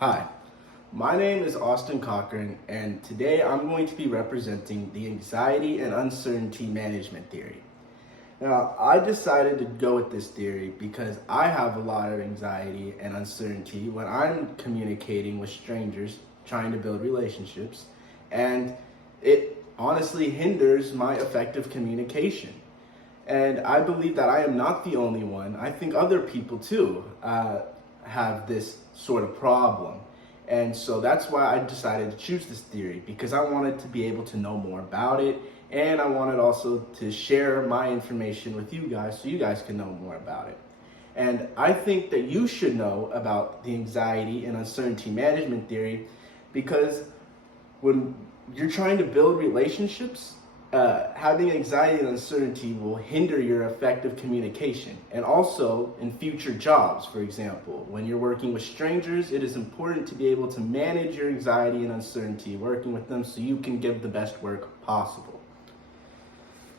Hi, my name is Austin Cochran, and today I'm going to be representing the anxiety and uncertainty management theory. Now, I decided to go with this theory because I have a lot of anxiety and uncertainty when I'm communicating with strangers, trying to build relationships, and it honestly hinders my effective communication. And I believe that I am not the only one. I think other people too have this sort of problem. And so that's why I decided to choose this theory, because I wanted to be able to know more about it. And I wanted also to share my information with you guys so you guys can know more about it. And I think that you should know about the anxiety and uncertainty management theory because when you're trying to build relationships, having anxiety and uncertainty will hinder your effective communication. And also in future jobs, for example, when you're working with strangers, it is important to be able to manage your anxiety and uncertainty working with them so you can give the best work possible.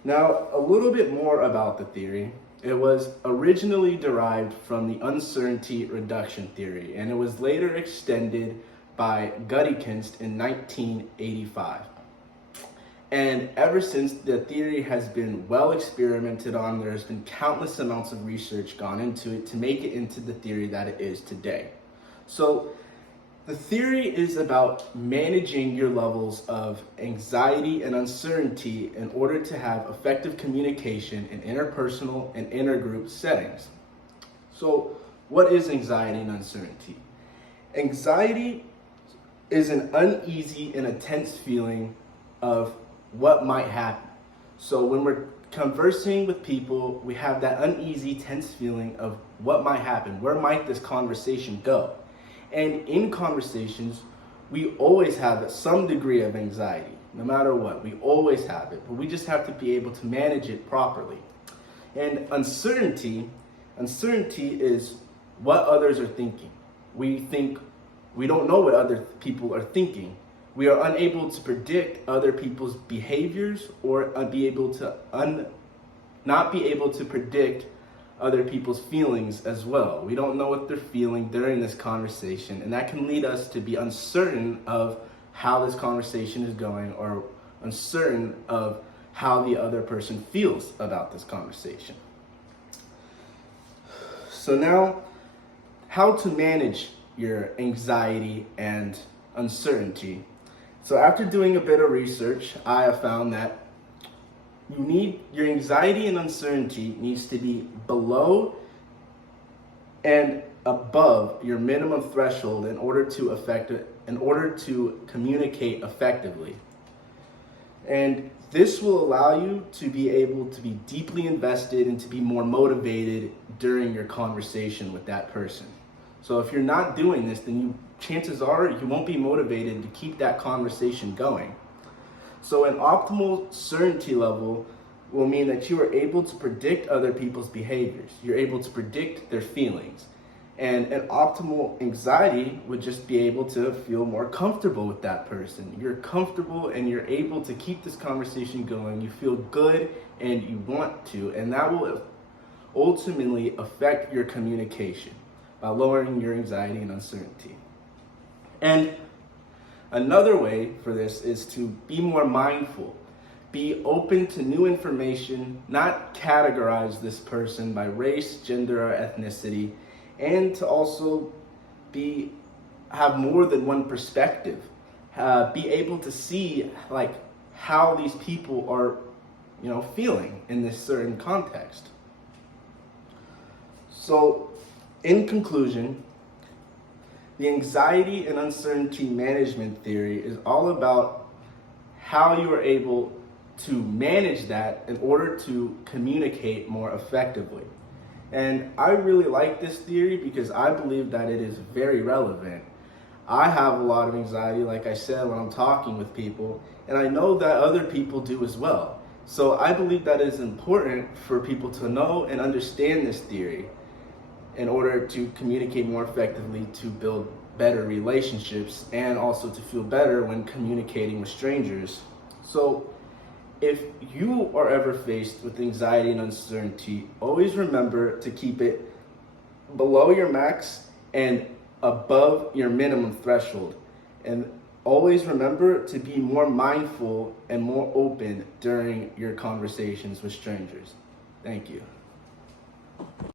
Now, a little bit more about the theory. It was originally derived from the uncertainty reduction theory, and it was later extended by Guttykins in 1985. And ever since, the theory has been well experimented on. There's been countless amounts of research gone into it to make it into the theory that it is today. So the theory is about managing your levels of anxiety and uncertainty in order to have effective communication in interpersonal and intergroup settings. So what is anxiety and uncertainty? Anxiety is an uneasy and a tense feeling of what might happen. So when we're conversing with people, we have that uneasy, tense feeling of what might happen. Where might this conversation go? And in conversations, we always have some degree of anxiety, no matter what. We always have it, but we just have to be able to manage it properly. And uncertainty is what others are thinking. We think we don't know what other people are thinking. We are unable to predict other people's behaviors or not be able to predict other people's feelings as well. We don't know what they're feeling during this conversation, and that can lead us to be uncertain of how this conversation is going or uncertain of how the other person feels about this conversation. So now, how to manage your anxiety and uncertainty. So after doing a bit of research, I have found that your anxiety and uncertainty needs to be below and above your minimum threshold in order to communicate effectively. And this will allow you to be able to be deeply invested and to be more motivated during your conversation with that person. So if you're not doing this, then chances are you won't be motivated to keep that conversation going. So an optimal certainty level will mean that you are able to predict other people's behaviors. You're able to predict their feelings. And an optimal anxiety would just be able to feel more comfortable with that person. You're comfortable and you're able to keep this conversation going. You feel good and you want to, and that will ultimately affect your communication by lowering your anxiety and uncertainty. And another way for this is to be more mindful, be open to new information, not categorize this person by race, gender, or ethnicity, and to also have more than one perspective, be able to see how these people are, feeling in this certain context. So, in conclusion, the anxiety and uncertainty management theory is all about how you are able to manage that in order to communicate more effectively. And I really like this theory because I believe that it is very relevant. I have a lot of anxiety, like I said, when I'm talking with people, and I know that other people do as well. So I believe that it is important for people to know and understand this theory in order to communicate more effectively, to build better relationships, and also to feel better when communicating with strangers. So if you are ever faced with anxiety and uncertainty, always remember to keep it below your max and above your minimum threshold. And always remember to be more mindful and more open during your conversations with strangers. Thank you.